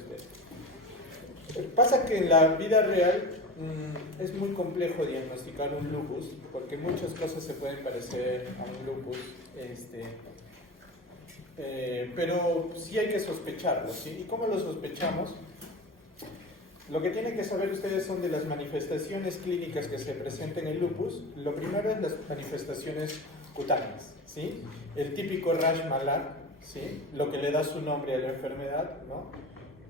usted. Pasa que en la vida real es muy complejo diagnosticar un lupus, porque muchas cosas se pueden parecer a un lupus, pero sí hay que sospecharlo, ¿sí? ¿Y cómo lo sospechamos? Lo que tienen que saber ustedes son de las manifestaciones clínicas que se presentan en el lupus. Lo primero es las manifestaciones cutáneas, ¿sí? El típico rash malar, ¿sí? Lo que le da su nombre a la enfermedad, ¿no?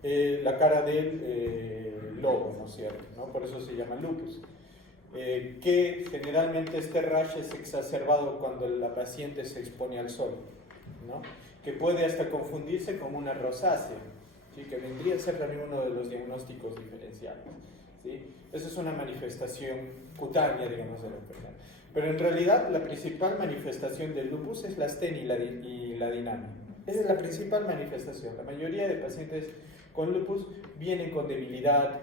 La cara del lobo, ¿no es cierto? ¿No? Por eso se llama lupus. Que generalmente este rash es exacerbado cuando la paciente se expone al sol, ¿no? Que puede hasta confundirse con una rosácea, ¿sí? Que vendría a ser también uno de los diagnósticos diferenciales, ¿sí? Esa es una manifestación cutánea, digamos, de la enfermedad. Pero en realidad la principal manifestación del lupus es la astenia y la dinámica. Esa es la principal manifestación. La mayoría de pacientes con lupus vienen con debilidad.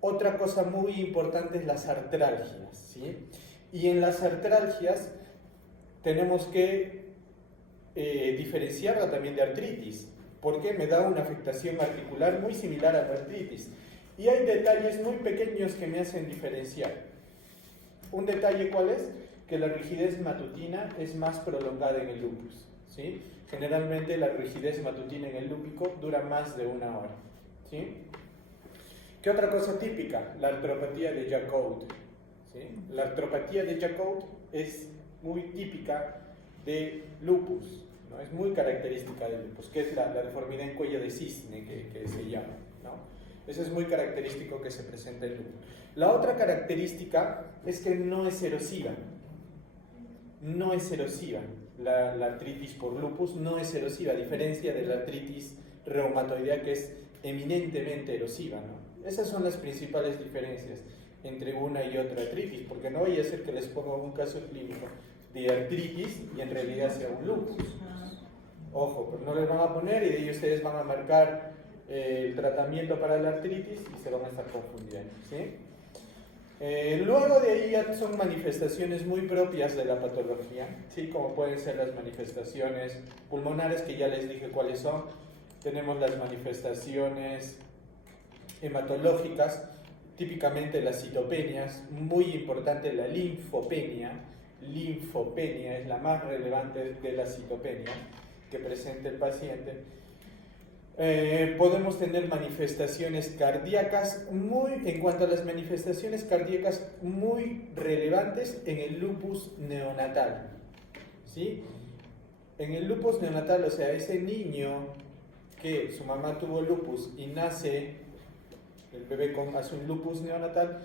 Otra cosa muy importante es las artralgias, ¿sí? Y en las artralgias tenemos que diferenciarla también de artritis, porque me da una afectación articular muy similar a la artritis. Y hay detalles muy pequeños que me hacen diferenciar. Un detalle, ¿cuál es? Que la rigidez matutina es más prolongada en el lupus, ¿sí? Generalmente la rigidez matutina en el lúpico dura más de 1 hora, ¿sí? ¿Qué otra cosa típica? La artropatía de Charcot, ¿sí? La artropatía de Charcot es muy típica de lupus, ¿no? Es muy característica del lupus, que es la deformidad en cuello de cisne que se llama, ¿no? Eso es muy característico que se presenta en lupus. La otra característica es que no es erosiva. No es erosiva. La artritis por lupus no es erosiva, a diferencia de la artritis reumatoidea, que es eminentemente erosiva, ¿no? Esas son las principales diferencias entre una y otra artritis, porque no vaya a ser que les ponga un caso clínico de artritis y en realidad sea un lupus. Ojo, pero no les van a poner y de ahí ustedes van a marcar el tratamiento para la artritis y se van a estar confundiendo, ¿sí? Luego de ahí ya son manifestaciones muy propias de la patología, ¿sí? Como pueden ser las manifestaciones pulmonares, que ya les dije cuáles son. Tenemos las manifestaciones hematológicas, típicamente las citopenias, muy importante la linfopenia. Linfopenia es la más relevante de la citopenia que presenta el paciente. Podemos tener manifestaciones cardíacas en cuanto a las manifestaciones cardíacas muy relevantes en el lupus neonatal, ¿sí? En el lupus neonatal, o sea, ese niño que su mamá tuvo lupus y nace, el bebé hace un lupus neonatal,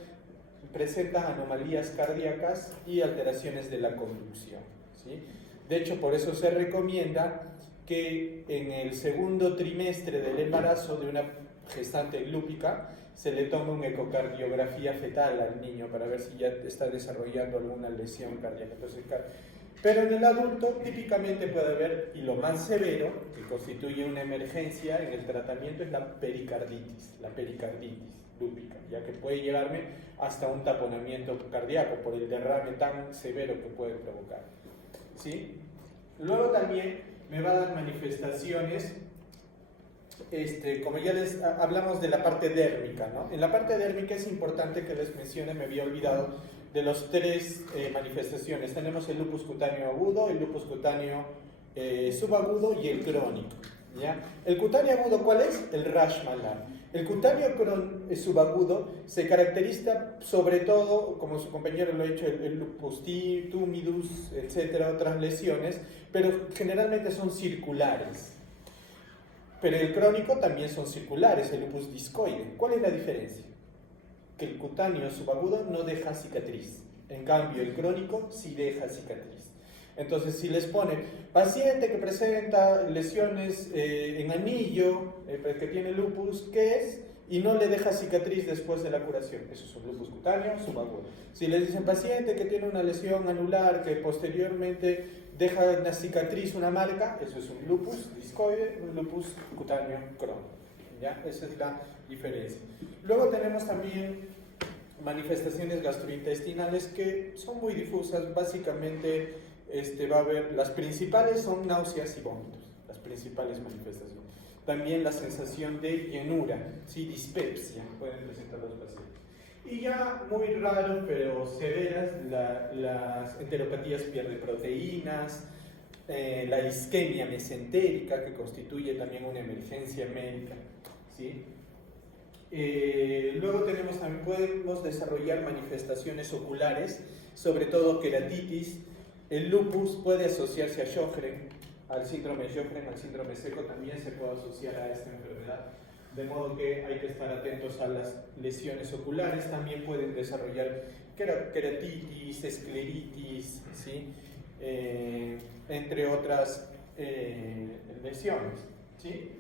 presenta anomalías cardíacas y alteraciones de la conducción, ¿sí? De hecho, por eso se recomienda que en el segundo trimestre del embarazo de una gestante lúpica se le tome una ecocardiografía fetal al niño para ver si ya está desarrollando alguna lesión cardíaca. Entonces, pero en el adulto típicamente puede haber, y lo más severo, que constituye una emergencia en el tratamiento, es la pericarditis lúpica, ya que puede llevarme hasta un taponamiento cardíaco por el derrame tan severo que puede provocar, ¿sí? Luego también me va a dar manifestaciones, como ya les hablamos de la parte dérmica, ¿no? En la parte dérmica es importante que les mencione, me había olvidado, de las 3 manifestaciones. Tenemos el lupus cutáneo agudo, el lupus cutáneo subagudo y el crónico, ¿ya? El cutáneo agudo, ¿cuál es? El rash malar. El cutáneo subagudo se caracteriza sobre todo, como su compañero lo ha dicho, el lupus tumidus, etcétera, otras lesiones, pero generalmente son circulares. Pero el crónico también son circulares, el lupus discoide. ¿Cuál es la diferencia? Que el cutáneo subagudo no deja cicatriz, en cambio el crónico sí deja cicatriz. Entonces, si les pone paciente que presenta lesiones en anillo, que tiene lupus, ¿qué es? Y no le deja cicatriz después de la curación, eso es un lupus cutáneo subagudo. Si les dicen paciente que tiene una lesión anular que posteriormente deja una cicatriz, una marca, eso es un lupus discoide, un lupus cutáneo crónico, ¿ya? Esa es la diferencia. Luego tenemos también manifestaciones gastrointestinales que son muy difusas. Básicamente va a haber, las principales son náuseas y vómitos, las principales manifestaciones. también la sensación de llenura, ¿sí? Dispepsia pueden presentar los pacientes. Y ya muy raro, pero severas, las enteropatías pierde proteínas, la isquemia mesentérica, que constituye también una emergencia médica, ¿sí? Luego también podemos desarrollar manifestaciones oculares, sobre todo queratitis. El lupus puede asociarse a Sjögren, al síndrome de Sjögren, al síndrome seco también se puede asociar a esta enfermedad. De modo que hay que estar atentos a las lesiones oculares. También pueden desarrollar queratitis, escleritis, ¿sí? Entre otras lesiones, ¿sí?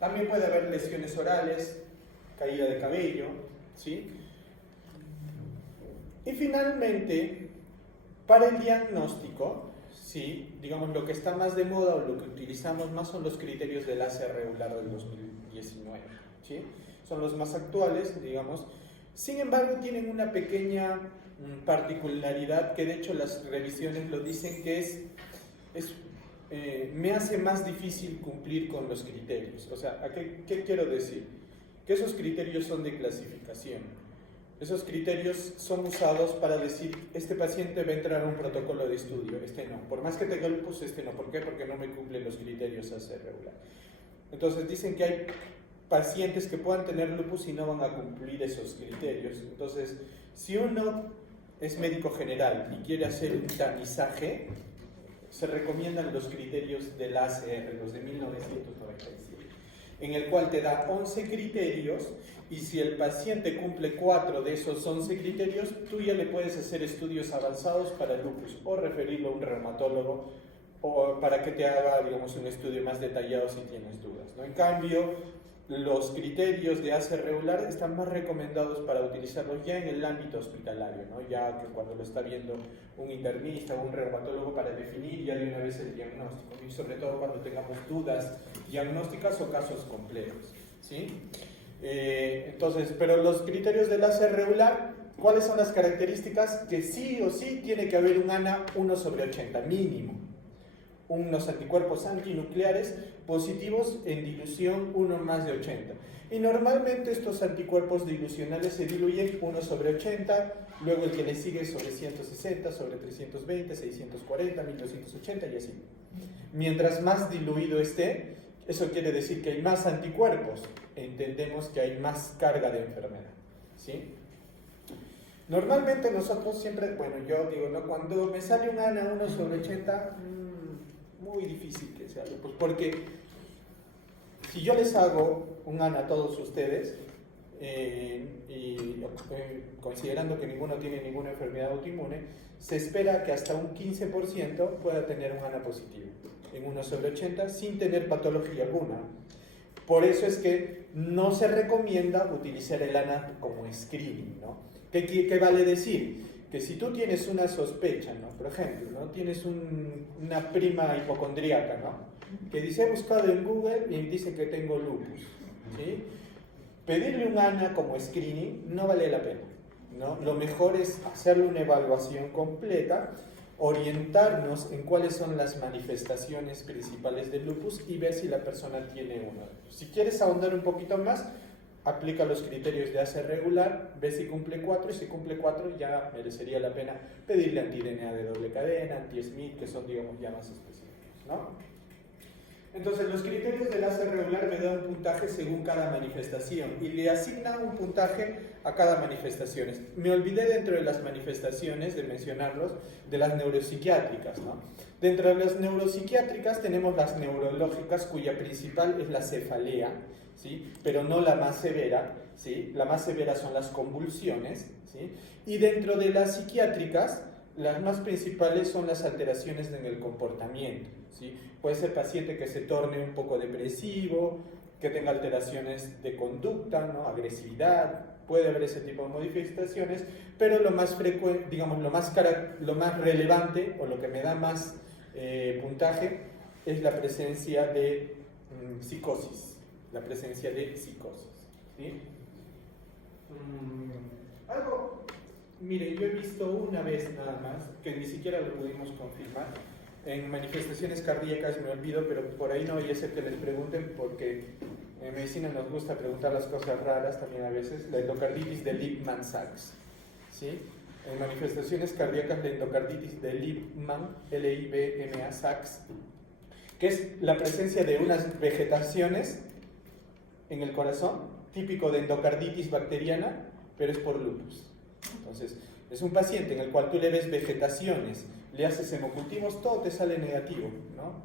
También puede haber lesiones orales, caída de cabello, ¿sí? Y finalmente, para el diagnóstico, ¿sí? Digamos, lo que está más de moda o lo que utilizamos más son los criterios del ACE regular del 2019, ¿sí? Son los más actuales, digamos. Sin embargo, tienen una pequeña particularidad que de hecho las revisiones lo dicen, que me hace más difícil cumplir con los criterios. O sea, ¿qué quiero decir? Que esos criterios son de clasificación. Esos criterios son usados para decir, este paciente va a entrar a un protocolo de estudio, este no. Por más que tenga lupus, este no. ¿Por qué? Porque no me cumplen los criterios ACE regular. Entonces dicen que hay pacientes que puedan tener lupus y no van a cumplir esos criterios. Entonces, si uno es médico general y quiere hacer un tamizaje, se recomiendan los criterios del ACR, los de 1997, en el cual te da 11 criterios, y si el paciente cumple 4 de esos 11 criterios, tú ya le puedes hacer estudios avanzados para el lupus o referirlo a un reumatólogo o para que te haga, digamos, un estudio más detallado si tienes dudas, ¿no? En cambio, los criterios de ACE regular están más recomendados para utilizarlos ya en el ámbito hospitalario, ¿no? Ya que cuando lo está viendo un internista o un reumatólogo, para definir ya de una vez el diagnóstico, y sobre todo cuando tengamos dudas diagnósticas o casos complejos, ¿sí? Entonces, pero los criterios del ACE regular, ¿cuáles son las características? Que sí o sí tiene que haber un ANA 1/80 mínimo, unos anticuerpos antinucleares positivos en dilución 1 más de 80. Y normalmente estos anticuerpos dilucionales se diluyen 1/80, luego el que le sigue sobre 160, sobre 320, 640, 1280 y así. Mientras más diluido esté, eso quiere decir que hay más anticuerpos, entendemos que hay más carga de enfermedad, ¿sí? Normalmente nosotros siempre, bueno, yo digo, ¿no? Cuando me sale un ANA 1/80, muy difícil que sea lupus, porque si yo les hago un ANA a todos ustedes, considerando que ninguno tiene ninguna enfermedad autoinmune, se espera que hasta un 15% pueda tener un ANA positivo en 1/80 sin tener patología alguna. Por eso es que no se recomienda utilizar el ANA como screening, ¿no? ¿Qué vale decir? Que si tú tienes una sospecha, ¿no? Por ejemplo, ¿no? Tienes una prima hipocondríaca, ¿no? Que dice, he buscado en Google y dice que tengo lupus, ¿sí? Pedirle un ANA como screening no vale la pena, ¿no? Lo mejor es hacerle una evaluación completa, orientarnos en cuáles son las manifestaciones principales del lupus y ver si la persona tiene uno de ellos. Si quieres ahondar un poquito más, aplica los criterios de ACE regular, ve si cumple 4, y si cumple 4 ya merecería la pena pedirle anti-DNA de doble cadena, anti-SMIT, que son, digamos, ya más específicos, ¿no? Entonces, los criterios del ACE regular me dan un puntaje según cada manifestación y le asignan un puntaje a cada manifestación. Me olvidé dentro de las manifestaciones de mencionarlos, de las neuropsiquiátricas, ¿no? Dentro de las neuropsiquiátricas tenemos las neurológicas, cuya principal es la cefalea, ¿sí? Pero no la más severa, ¿sí? La más severa son las convulsiones, ¿sí? Y dentro de las psiquiátricas, las más principales son las alteraciones en el comportamiento, ¿sí? Puede ser paciente que se torne un poco depresivo, que tenga alteraciones de conducta, ¿no? Agresividad, puede haber ese tipo de manifestaciones, pero lo más frecuente, digamos, lo más relevante o lo que me da más puntaje es la presencia de psicosis. La presencia de psicosis, ¿sí? Mire, yo he visto una vez nada más, que ni siquiera lo pudimos confirmar, en manifestaciones cardíacas me olvido, pero por ahí no voy a ser que les pregunten, porque en medicina nos gusta preguntar las cosas raras también a veces. La endocarditis de Liebman-Sachs, ¿sí? En manifestaciones cardíacas de endocarditis de Liebman, L-I-B-M-A-Sachs, que es la presencia de unas vegetaciones en el corazón, típico de endocarditis bacteriana, pero es por lupus. Entonces, es un paciente en el cual tú le ves vegetaciones, le haces hemocultivos, todo te sale negativo, ¿no?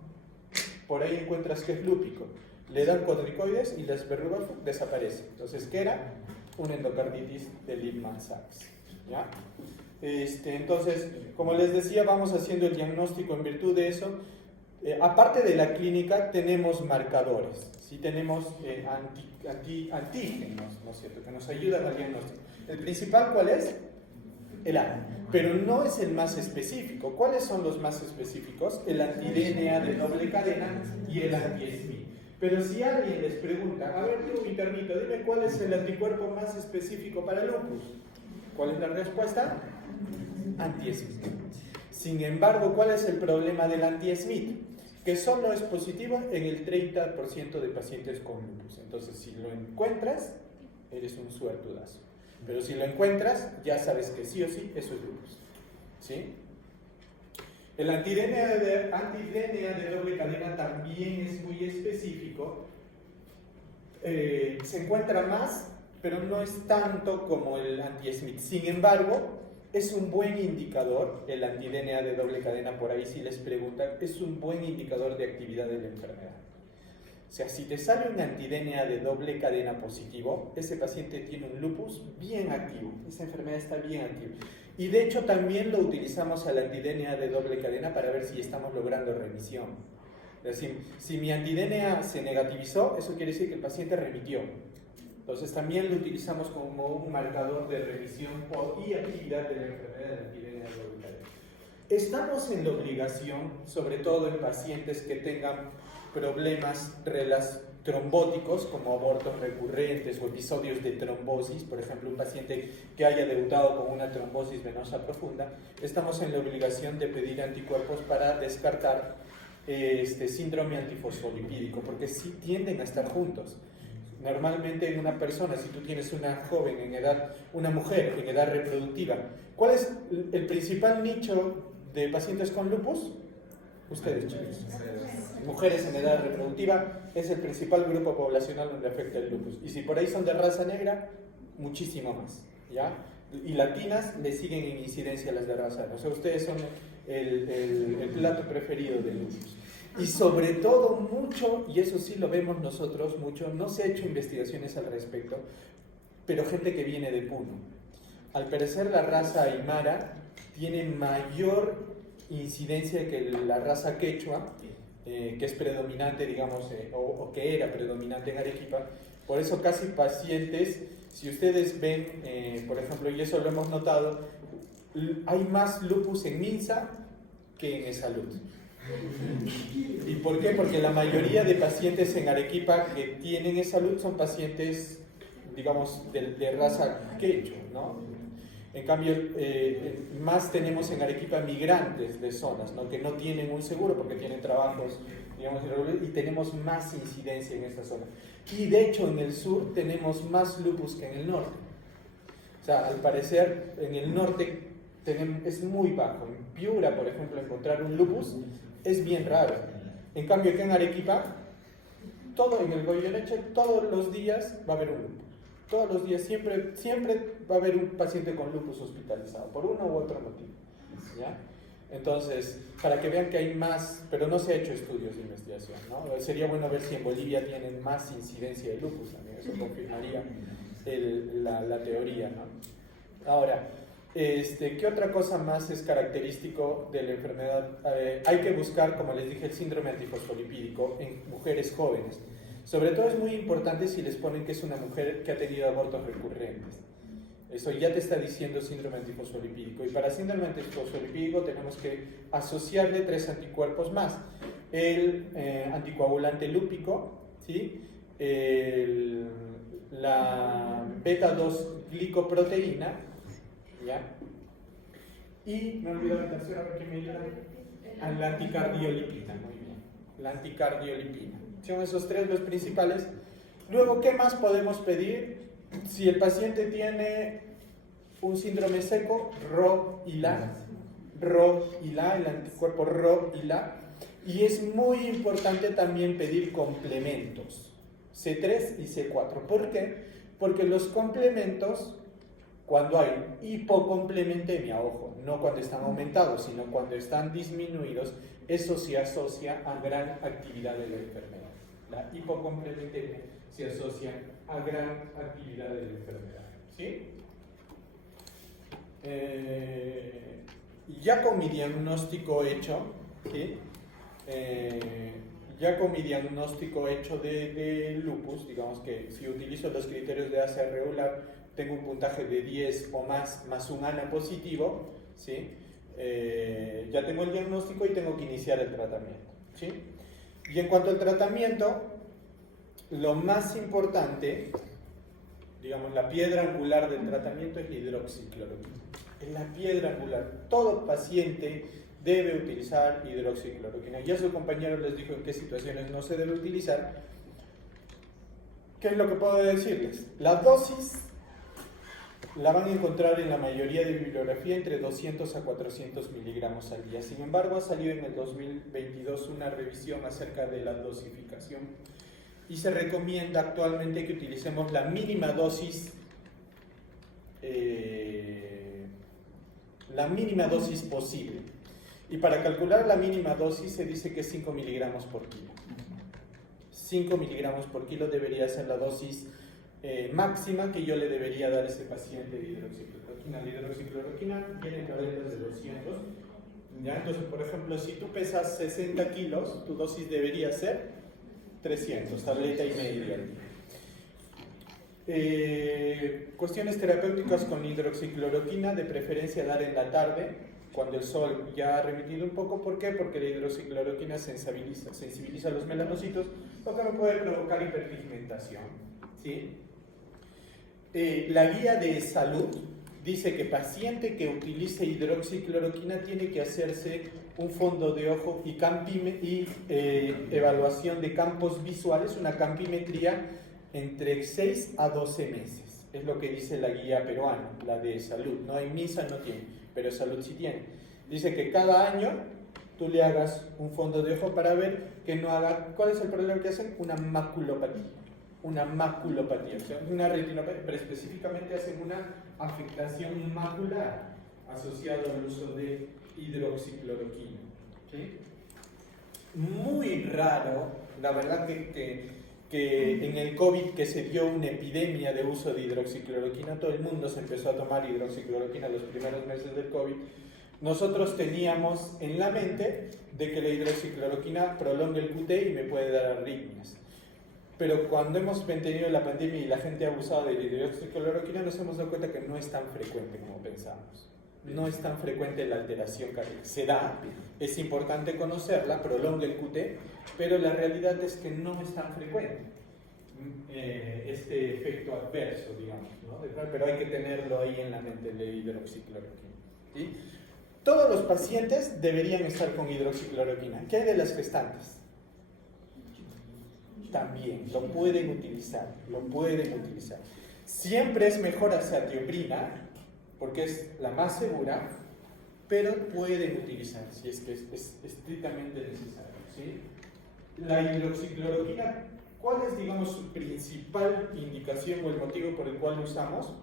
Por ahí encuentras que es lúpico. Le dan corticoides y las verrugas desaparecen. Entonces, ¿qué era? Una endocarditis de Liebman-Sachs, ¿ya? Entonces, como les decía, vamos haciendo el diagnóstico en virtud de eso. Aparte de la clínica, tenemos marcadores, ¿sí? Tenemos antígenos, ¿no es cierto?, que nos ayudan al diagnóstico. El principal, ¿cuál es? El A, pero no es el más específico. ¿Cuáles son los más específicos? El anti-DNA de doble cadena y el anti-SMI. Pero si alguien les pregunta, a ver tú, internito, dime cuál es el anticuerpo más específico para el lupus, ¿cuál es la respuesta? Anti-SMIT. Sin embargo, ¿cuál es el problema del anti-SMIT? Que solo es positivo en el 30% de pacientes con lupus. Entonces, si lo encuentras, eres un suertudazo. Pero si lo encuentras, ya sabes que sí o sí, eso es lupus, ¿sí? El anti-DNA de doble cadena también es muy específico. Se encuentra más, pero no es tanto como el anti-SMIT. Sin embargo, es un buen indicador, el anti-DNA de doble cadena, por ahí si les preguntan, es un buen indicador de actividad de la enfermedad. O sea, si te sale un anti-DNA de doble cadena positivo, ese paciente tiene un lupus bien activo, esa enfermedad está bien activa. Y de hecho también lo utilizamos al anti-DNA de doble cadena para ver si estamos logrando remisión. Es decir, si mi anti-DNA se negativizó, eso quiere decir que el paciente remitió. Entonces también lo utilizamos como un marcador de remisión y actividad de la enfermedad del anti-DNA de doble cadena. Estamos en la obligación, sobre todo en pacientes que tengan problemas trombóticos como abortos recurrentes o episodios de trombosis, por ejemplo un paciente que haya debutado con una trombosis venosa profunda, estamos en la obligación de pedir anticuerpos para descartar síndrome antifosfolipídico, porque sí tienden a estar juntos. Normalmente en una persona, si tú tienes una joven en edad, una mujer en edad reproductiva, ¿cuál es el principal nicho de pacientes con lupus? Ustedes, chicos. Mujeres en edad reproductiva es el principal grupo poblacional donde afecta el lupus. Y si por ahí son de raza negra, muchísimo más, ¿ya? Y latinas le siguen en incidencia las de raza negra. O sea, ustedes son el plato preferido del lupus. Y sobre todo mucho, y eso sí lo vemos nosotros mucho, no se ha hecho investigaciones al respecto, pero gente que viene de Puno. Al parecer la raza aymara tiene mayor incidencia que la raza quechua, que es predominante, digamos, o que era predominante en Arequipa. Por eso casi pacientes, si ustedes ven, por ejemplo, y eso lo hemos notado, hay más lupus en Minsa que en Esalud. ¿Y por qué? Porque la mayoría de pacientes en Arequipa que tienen Esalud son pacientes, digamos, de raza quechua, ¿no? En cambio, más tenemos en Arequipa migrantes de zonas, ¿no?, que no tienen un seguro porque tienen trabajos, digamos, irregulares, y tenemos más incidencia en esta zona. Y de hecho en el sur tenemos más lupus que en el norte. O sea, al parecer en el norte es muy bajo. En Piura, por ejemplo, encontrar un lupus es bien raro. En cambio aquí en Arequipa, en el Goyeneche, todos los días va a haber un lupus. Todos los días, siempre va a haber un paciente con lupus hospitalizado, por uno u otro motivo, ¿ya? Entonces, para que vean que hay más, pero no se ha hecho estudios de investigación, ¿no? Sería bueno ver si en Bolivia tienen más incidencia de lupus también, eso confirmaría la teoría, ¿no? Ahora, ¿qué otra cosa más es característico de la enfermedad? Hay que buscar, como les dije, el síndrome antifosfolipídico en mujeres jóvenes. Sobre todo es muy importante si les ponen que es una mujer que ha tenido abortos recurrentes. Eso ya te está diciendo síndrome antifosfolipídico. Y para síndrome antifosfolipídico tenemos que asociarle 3 anticuerpos más. El anticoagulante lúpico, ¿sí? La beta-2 glicoproteína, ¿ya? Y me olvidé la tercera, ¿quién me ayuda? La anticardiolipina, muy bien. La anticardiolipina. Son esos tres los principales. Luego, ¿qué más podemos pedir? Si el paciente tiene un síndrome seco, ROB-ILA, el anticuerpo ROB-ILA. Y es muy importante también pedir complementos, C3 y C4. ¿Por qué? Porque los complementos, cuando hay hipocomplementemia, ojo, no cuando están aumentados, sino cuando están disminuidos, eso se asocia a gran actividad de la enfermedad. La hipocomplementemia se asocia a gran actividad de la enfermedad. ¿Sí? Ya con mi diagnóstico hecho, ¿sí? Ya con mi diagnóstico hecho de lupus, digamos que si utilizo los criterios de ACR regular, tengo un puntaje de 10 o más un ANA positivo, ¿sí? Ya tengo el diagnóstico y tengo que iniciar el tratamiento, ¿sí? Y en cuanto al tratamiento, lo más importante, digamos, la piedra angular del tratamiento es la hidroxicloroquina. Es la piedra angular. Todo paciente debe utilizar hidroxicloroquina. Ya su compañero les dijo en qué situaciones no se debe utilizar. ¿Qué es lo que puedo decirles? La dosis la van a encontrar en la mayoría de bibliografía entre 200 a 400 miligramos al día. Sin embargo, ha salido en el 2022 una revisión acerca de la dosificación y se recomienda actualmente que utilicemos la mínima dosis posible. Y para calcular la mínima dosis se dice que es 5 miligramos por kilo. 5 miligramos por kilo debería ser la dosis máxima que yo le debería dar a ese paciente de hidroxicloroquina. La hidroxicloroquina viene en tabletas de 200. ¿Ya? Entonces, por ejemplo, si tú pesas 60 kilos, tu dosis debería ser 300, tableta y media. Cuestiones terapéuticas con hidroxicloroquina, de preferencia dar en la tarde, cuando el sol ya ha remitido un poco. ¿Por qué? Porque la hidroxicloroquina sensibiliza los melanocitos, lo que me puede provocar hiperpigmentación, ¿sí? La guía de salud dice que paciente que utilice hidroxicloroquina tiene que hacerse un fondo de ojo y evaluación de campos visuales, una campimetría entre 6 a 12 meses. Es lo que dice la guía peruana, la de salud. No hay MINSA, no tiene, pero salud sí tiene. Dice que cada año tú le hagas un fondo de ojo para ver que no haga... ¿Cuál es el problema que hacen? Una maculopatía. Una maculopatía, o sea, una retinopatía, pero específicamente hacen una afectación macular asociada al uso de hidroxicloroquina. ¿Sí? Muy raro, la verdad que en el COVID, que se dio una epidemia de uso de hidroxicloroquina, todo el mundo se empezó a tomar hidroxicloroquina los primeros meses del COVID. Nosotros teníamos en la mente de que la hidroxicloroquina prolonga el QT y me puede dar arritmias. Pero cuando hemos tenido la pandemia y la gente ha abusado de la hidroxicloroquina, nos hemos dado cuenta que no es tan frecuente como pensamos. No es tan frecuente la alteración cardíaca. Se da, es importante conocerla, prolonga el QT, pero la realidad es que no es tan frecuente este efecto adverso, digamos, ¿no? Pero hay que tenerlo ahí en la mente, de hidroxicloroquina, ¿sí? Todos los pacientes deberían estar con hidroxicloroquina. ¿Qué hay de las gestantes? También lo pueden utilizar, Siempre es mejor azatioprina, porque es la más segura, pero pueden utilizar si es que es estrictamente necesario, ¿sí? La hidroxicloroquina, ¿cuál es, digamos, su principal indicación o el motivo por el cual lo usamos?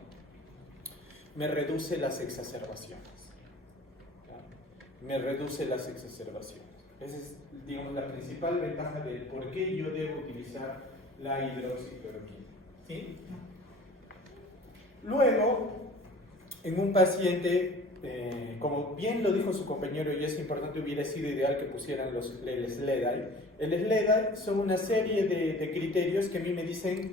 Me reduce las exacerbaciones. ¿Ya? Me reduce las exacerbaciones. Esa es, digamos, la principal ventaja de por qué yo debo utilizar la hidroxicloroquina, ¿sí? Luego, en un paciente, como bien lo dijo su compañero, y es importante, hubiera sido ideal que pusieran el SLEDAI. El SLEDAI son una serie de criterios que a mí me dicen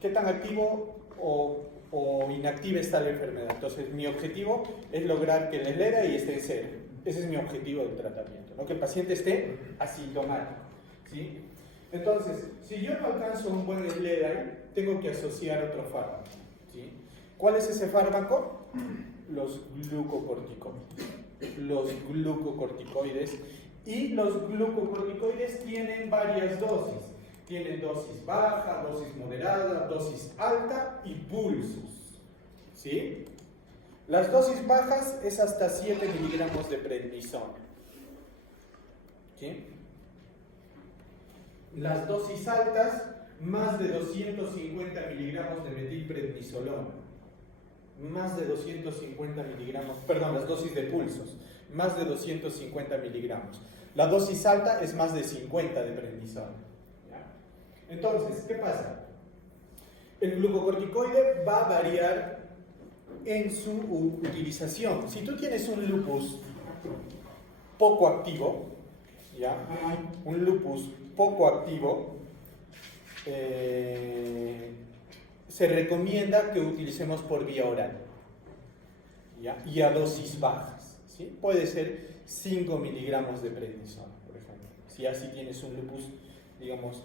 qué tan activo o inactiva está la enfermedad. Entonces, mi objetivo es lograr que el SLEDAI esté en cero. Ese es mi objetivo del tratamiento, ¿no? Que el paciente esté asintomático, ¿sí? Entonces, si yo no alcanzo un buen SLEDAI, tengo que asociar otro fármaco, ¿sí? ¿Cuál es ese fármaco? Los glucocorticoides. los glucocorticoides. Y los glucocorticoides tienen varias dosis. Tienen dosis baja, dosis moderada, dosis alta y pulsos. ¿Sí? Las dosis bajas es hasta 7 miligramos de prednisona. ¿Sí? Las dosis altas, más de 250 miligramos de metilprednisolona. Más de 250 miligramos, perdón, las dosis de pulsos, más de 250 miligramos. La dosis alta es más de 50 de prednisona. ¿Ya? Entonces, ¿qué pasa? El glucocorticoide va a variar en su utilización. Si tú tienes un lupus poco activo, ¿ya? Un lupus poco activo, se recomienda que utilicemos por vía oral, ¿ya? Y a dosis bajas, ¿sí? Puede ser 5 miligramos de prednisona, por ejemplo. Si así tienes un lupus, digamos,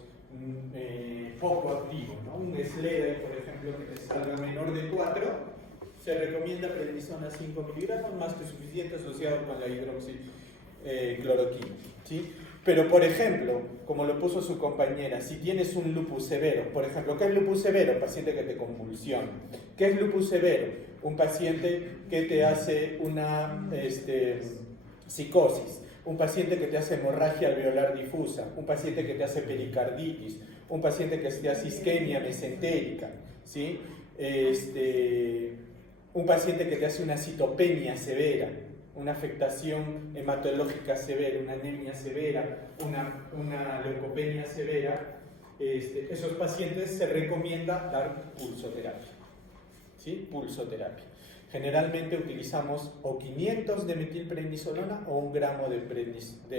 poco activo, ¿no? Un SLEDAI, por ejemplo, que te salga menor de 4, se recomienda prednisona 5 miligramos, más que suficiente, asociado con la hidroxicloroquina, ¿sí? Pero, por ejemplo, como lo puso su compañera, si tienes un lupus severo, por ejemplo, ¿qué es lupus severo? Paciente que te convulsiona. ¿Qué es lupus severo? Un paciente que te hace una psicosis, un paciente que te hace hemorragia alveolar difusa, un paciente que te hace pericarditis, un paciente que te hace isquemia mesentérica, ¿sí? Un paciente que te hace una citopenia severa, una afectación hematológica severa, una anemia severa, una leucopenia severa, esos pacientes se recomienda dar pulsoterapia. ¿Sí? Pulsoterapia. Generalmente utilizamos o 500 de metilprednisolona o 1 gramo de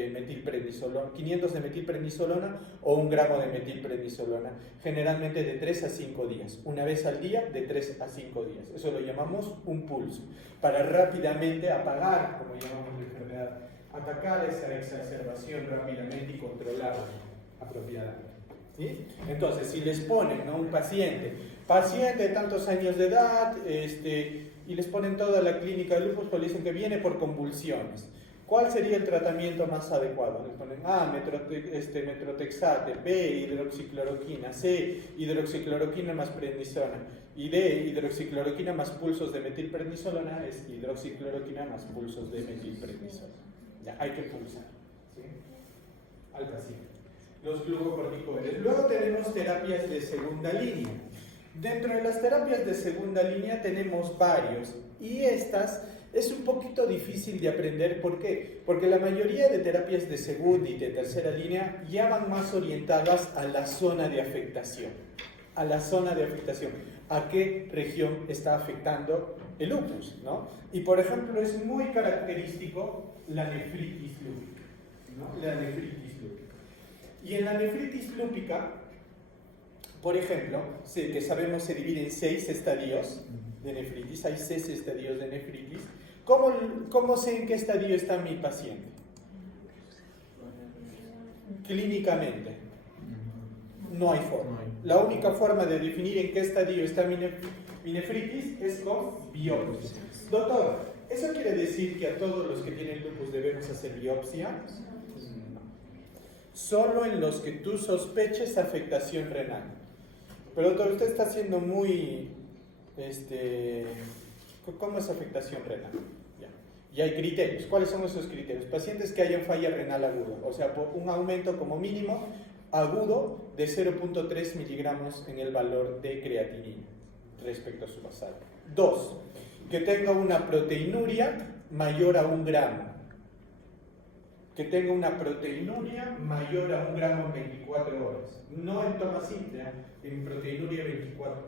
metilprednisolona, 500 de metilprednisolona o 1 gramo de metilprednisolona, generalmente de 3 a 5 días, una vez al día de 3 a 5 días. Eso lo llamamos un pulso, para rápidamente apagar, como llamamos la enfermedad, atacar esa exacerbación rápidamente y controlarla apropiadamente. ¿Sí? Entonces, si les ponen, ¿no? Un paciente de tantos años de edad, y les ponen toda la clínica de lupus, pues le dicen que viene por convulsiones. ¿Cuál sería el tratamiento más adecuado? Les ponen A, metrotexate, B, hidroxicloroquina, C, hidroxicloroquina más prednisona, y D, hidroxicloroquina más pulsos de metilprednisolona, es hidroxicloroquina más pulsos de metilprednisolona. Ya, hay que pulsar, ¿sí? Al paciente. Los glucocorticoides. Luego tenemos terapias de segunda línea. Dentro de las terapias de segunda línea tenemos varios, y estas es un poquito difícil de aprender. ¿Por qué? Porque la mayoría de terapias de segunda y de tercera línea ya van más orientadas a la zona de afectación. A la zona de afectación. ¿A qué región está afectando el lupus, ¿no? Y por ejemplo es muy característico la nefritis lúpica, ¿no? La nefritis lúpica. Y en la nefritis lúpica, por ejemplo, que sabemos se divide en 6 estadios de nefritis, hay 6 estadios de nefritis. ¿Cómo sé en qué estadio está mi paciente? Clínicamente, no hay forma. La única forma de definir en qué estadio está mi nefritis es con biopsia. Doctor, ¿eso quiere decir que a todos los que tienen lupus debemos hacer biopsia? No. Solo en los que tú sospeches afectación renal. Pero doctor, usted está siendo muy... ¿Cómo es afectación renal? Ya. Y hay criterios. ¿Cuáles son esos criterios? Pacientes que hayan falla renal aguda, o sea, por un aumento como mínimo agudo de 0.3 miligramos en el valor de creatinina respecto a su basal. 2. Que tenga una proteinuria mayor a 1 gramo. Que tenga una proteinuria mayor a 1 gramo en 24 horas. No en toma simple, en proteinuria 24 horas.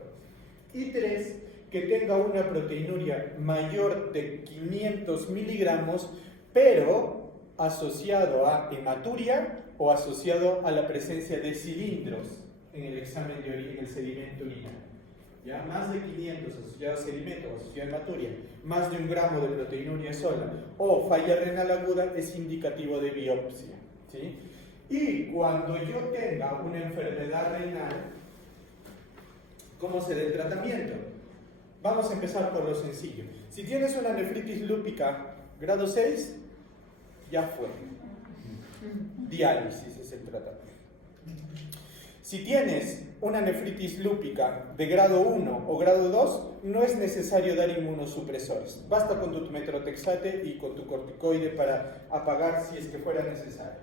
Y 3, que tenga una proteinuria mayor de 500 miligramos, pero asociado a hematuria o asociado a la presencia de cilindros en el examen de orina, en el sedimento urinario. ¿Ya? Más de 500 asociado a sedimento o asociado a hematuria, más de 1 gramo de proteinuria sola o falla renal aguda es indicativo de biopsia. ¿Sí? Y cuando yo tenga una enfermedad renal, ¿cómo será el tratamiento? Vamos a empezar por lo sencillo. Si tienes una nefritis lúpica Grado 6, ya fue. Diálisis es el tratamiento. Si tienes una nefritis lúpica de grado 1 o grado 2, no es necesario dar inmunosupresores. Basta con tu metrotexate y con tu corticoide para apagar si es que fuera necesario.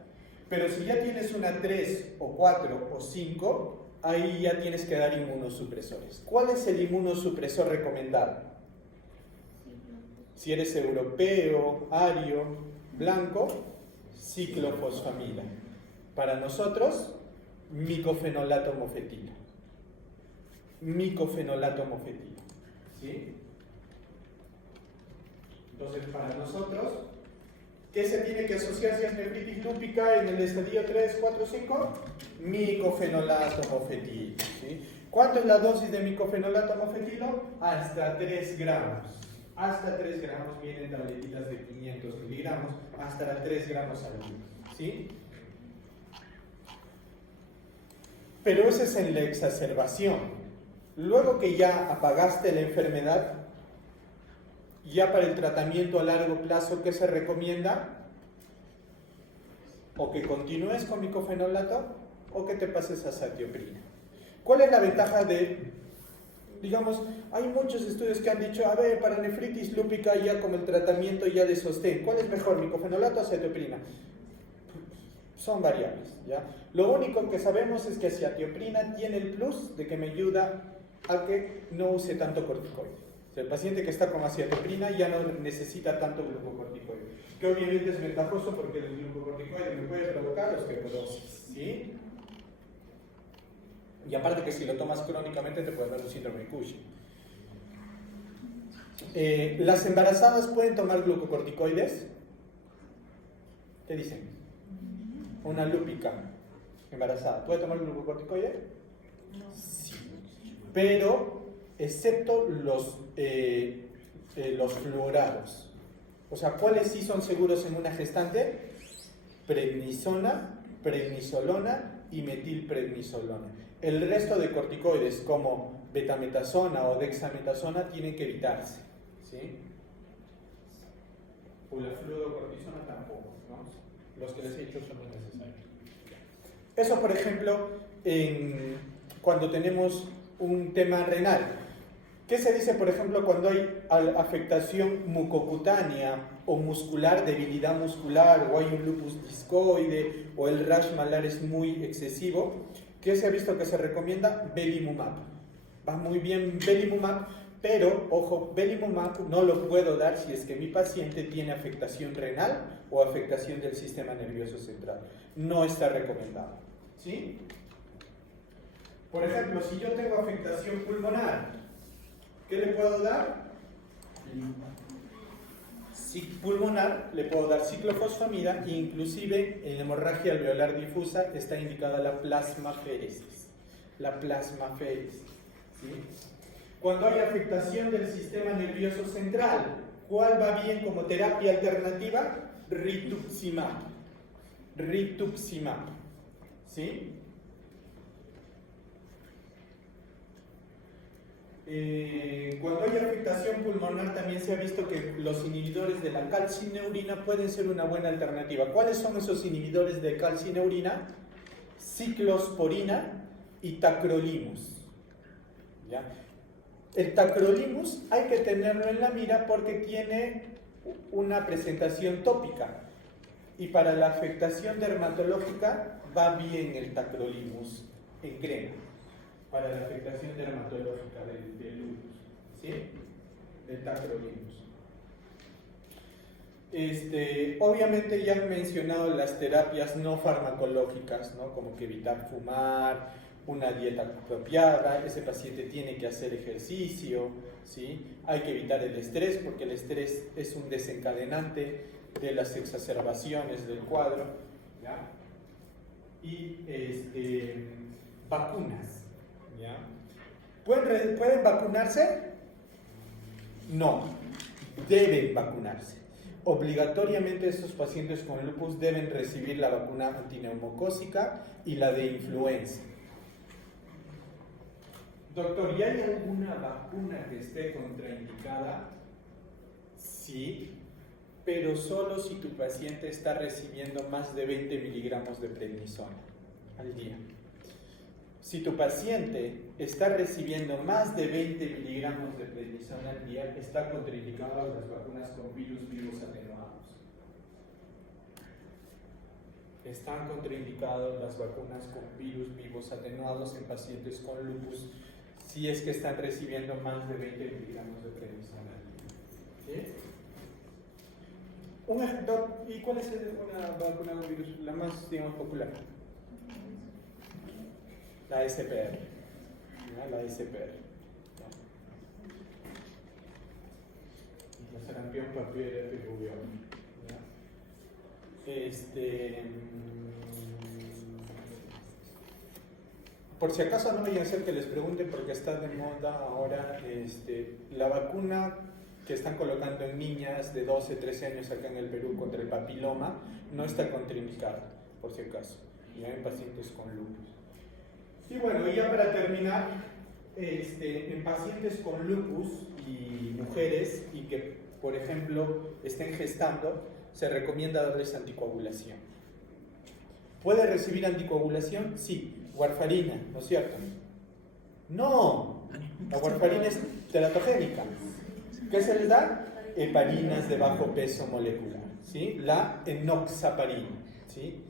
Pero si ya tienes una 3 o 4 o 5, ahí ya tienes que dar inmunosupresores. ¿Cuál es el inmunosupresor recomendado? Si eres europeo, ario, blanco, ciclofosfamida. Para nosotros, micofenolato mofetilo. Micofenolato mofetilo. ¿Sí? Entonces, para nosotros, ¿qué se tiene que asociar si es nefritis lúpica en el estadio 3, 4, 5? Micofenolato mofetilo. ¿Sí? ¿Cuánto es la dosis de micofenolato mofetilo? Hasta 3 gramos. Hasta 3 gramos, vienen tabletitas de 500 miligramos, hasta 3 gramos al día. ¿Sí? Pero eso es en la exacerbación. Luego que ya apagaste la enfermedad, ya para el tratamiento a largo plazo, ¿qué se recomienda? O que continúes con micofenolato o que te pases a satioprina. ¿Cuál es la ventaja de, digamos, hay muchos estudios que han dicho, a ver, para nefritis lúpica ya como el tratamiento ya de sostén, ¿cuál es mejor, micofenolato o satioprina? Son variables, ¿ya? Lo único que sabemos es que satioprina tiene el plus de que me ayuda a que no use tanto corticoide. O sea, el paciente que está con acetoprina ya no necesita tanto glucocorticoide, que obviamente es ventajoso porque el glucocorticoide me puede provocar osteoporosis, ¿sí? Y aparte que si lo tomas crónicamente te puede dar un síndrome de Cushing. ¿Las embarazadas pueden tomar glucocorticoides? ¿Qué dicen? Una lúpica embarazada, ¿puede tomar glucocorticoide? No. Sí. Pero, excepto los fluorados. O sea, ¿cuáles sí son seguros en una gestante? Prednisona, prednisolona y metilprednisolona. El resto de corticoides, como betametasona o dexametasona, tienen que evitarse. ¿Sí? O la fluorocortisona tampoco, ¿no? Los que les he dicho son muy necesarios. Eso, por ejemplo, cuando tenemos un tema renal. ¿Qué se dice, por ejemplo, cuando hay afectación mucocutánea o muscular, debilidad muscular, o hay un lupus discoide, o el rash malar es muy excesivo? ¿Qué se ha visto que se recomienda? Belimumab. Va muy bien Belimumab, pero, ojo, Belimumab no lo puedo dar si es que mi paciente tiene afectación renal o afectación del sistema nervioso central. No está recomendado. ¿Sí? Por ejemplo, si yo tengo afectación pulmonar, ¿qué le puedo dar? Si pulmonar, le puedo dar ciclofosfamida e inclusive en hemorragia alveolar difusa está indicada la plasmaféresis. La plasmaféresis. ¿Sí? Cuando hay afectación del sistema nervioso central, ¿cuál va bien como terapia alternativa? Rituximab. Rituximab. ¿Sí? Cuando hay afectación pulmonar también se ha visto que los inhibidores de la calcineurina pueden ser una buena alternativa. ¿Cuáles son esos inhibidores de calcineurina? Ciclosporina y tacrolimus. ¿Ya? El tacrolimus hay que tenerlo en la mira porque tiene una presentación tópica y para la afectación dermatológica va bien el tacrolimus en crema. Para la afectación dermatológica del lupus, ¿sí? Del tacrolimus. Obviamente ya han mencionado las terapias no farmacológicas, ¿no? Como que evitar fumar, una dieta apropiada, ese paciente tiene que hacer ejercicio, ¿sí? Hay que evitar el estrés porque el estrés es un desencadenante de las exacerbaciones del cuadro, ¿ya? Y vacunas. ¿Ya? ¿Pueden vacunarse? No, deben vacunarse. Obligatoriamente estos pacientes con lupus deben recibir la vacuna antineumocócica y la de influenza. Doctor, ¿y hay alguna vacuna que esté contraindicada? Sí, pero solo si tu paciente está recibiendo más de 20 miligramos de prednisona al día. Si tu paciente está recibiendo más de 20 miligramos de prednisona al día, está contraindicado las vacunas con virus vivos atenuados. Están contraindicadas las vacunas con virus vivos atenuados en pacientes con lupus si es que están recibiendo más de 20 miligramos de prednisona al día. ¿Sí? ¿Y cuál es una vacuna con virus la más, digamos, popular? La SPR. ¿Ya? La SPR. La sarampión, papier, rubeola. Por si acaso no vayan a ser que les pregunten, porque está de moda ahora la vacuna que están colocando en niñas de 12, 13 años acá en el Perú contra el papiloma, no está contraindicada, por si acaso, ya en pacientes con lupus. Y bueno, ya para terminar, en pacientes con lupus y mujeres y que, por ejemplo, estén gestando, se recomienda darles anticoagulación. ¿Puede recibir anticoagulación? Sí. Warfarina, ¿no es cierto? No, la warfarina es teratogénica. ¿Qué se les da? Heparinas de bajo peso molecular, ¿sí? La enoxaparina, ¿sí?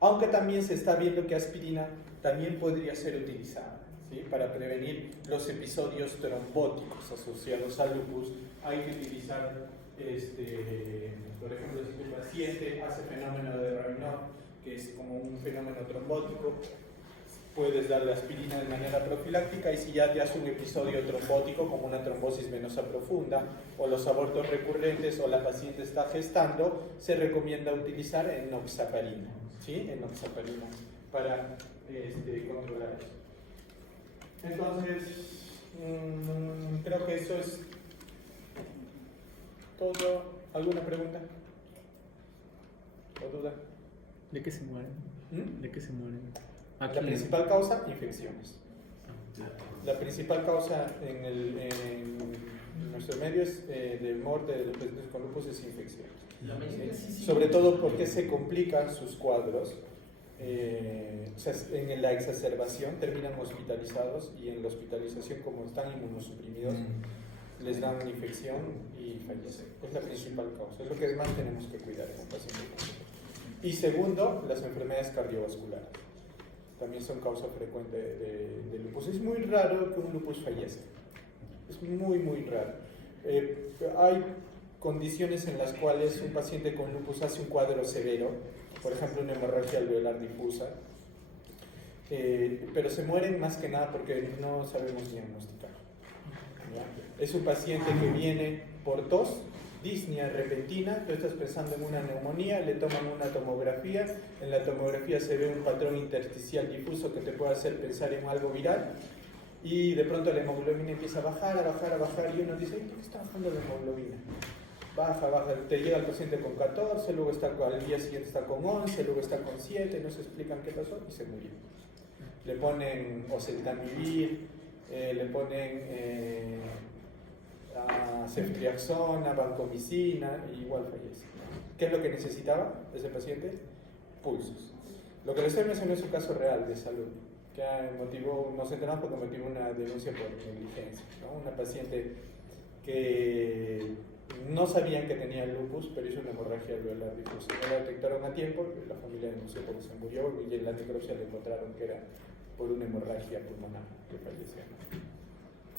Aunque también se está viendo que aspirina también podría ser utilizada, ¿sí? Para prevenir los episodios trombóticos asociados al lupus. Hay que utilizar, por ejemplo, si tu paciente hace fenómeno de Raynaud, que es como un fenómeno trombótico, puedes darle aspirina de manera profiláctica, y si ya te hace un episodio trombótico como una trombosis venosa profunda o los abortos recurrentes o la paciente está gestando, se recomienda utilizar enoxaparina, ¿sí? Enoxaparina para controlar eso. Entonces, creo que eso es todo. ¿Alguna pregunta o duda? ¿De qué se mueren? ¿De qué se mueren? La principal causa, infecciones. La principal causa en nuestro medio de muerte de los pacientes con lupus es infección. ¿Sí? Sobre todo porque se complican sus cuadros. O sea, en la exacerbación terminan hospitalizados, y en la hospitalización, como están inmunosuprimidos, les dan una infección y fallecen. Es la principal causa, es lo que más tenemos que cuidar en un paciente con lupus. Y segundo, las enfermedades cardiovasculares también son causa frecuente de lupus. Es muy raro que un lupus fallezca, es muy muy raro. Hay condiciones en las cuales un paciente con lupus hace un cuadro severo, por ejemplo una hemorragia alveolar difusa, pero se mueren más que nada porque no sabemos diagnosticar, ¿ya? Es un paciente que viene por tos, disnea repentina, tú estás pensando en una neumonía, le toman una tomografía, en la tomografía se ve un patrón intersticial difuso que te puede hacer pensar en algo viral, y de pronto la hemoglobina empieza a bajar, y uno dice, ¿por qué está bajando la hemoglobina? Baja, te llega el paciente con 14, luego al día siguiente está con 11, luego está con 7, no se explican qué pasó y se murió. Le ponen oseltamivir, le ponen ceftriaxona, vancomicina, y igual fallece. ¿Qué es lo que necesitaba ese paciente? Pulsos. Lo que les estoy mencionando es un caso real de salud, que nos enteramos porque motivó una denuncia por negligencia, ¿no? Una paciente que no sabían que tenía lupus, pero hizo una hemorragia alveolar difusa. No la detectaron a tiempo, la familia denunció porque se murió, y en la necropsia le encontraron que era por una hemorragia pulmonar que falleció.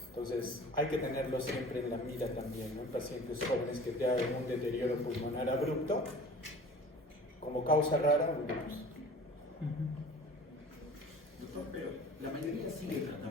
Entonces hay que tenerlo siempre en la mira también, ¿no? En pacientes jóvenes que te hagan un deterioro pulmonar abrupto, como causa rara, un lupus. Doctor, pero la mayoría sigue tratamiento.